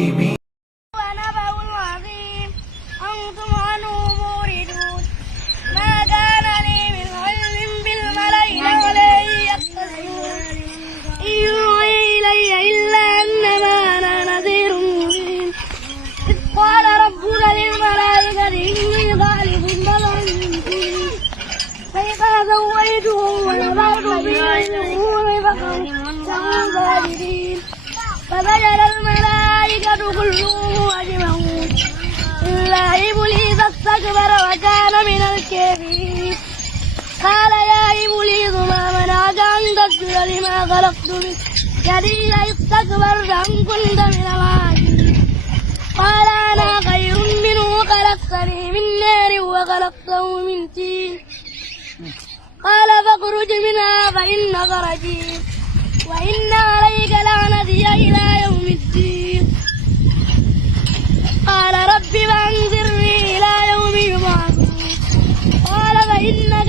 ونبأ عظيم أنتم عنه موردون ما كان لي من علم بالملأ الأعلى يتصلون إن يوحي إلي إلا أنما أنا نذير مبين إذ قال ربك للملائكة إني خالق بشرا من طين فإذا سويته ونفخت فيه من روحي فقعوا ساجدين فسجد الملائكة كلهم أجمعون إلا إبليس استكبر وكان من الكافرين قال يا إبليس ما منعك أن تسجد لما خلقت بيدي استكبرت أم كنت من العالين قال أنا خير منه خلقتني من نار وخلقته من طين قال فاخرج منها فإنك رجيم وإن عليك لعنتي إلى يوم الدين قال رب فأنظرني إلى يوم يبعثون قال فإن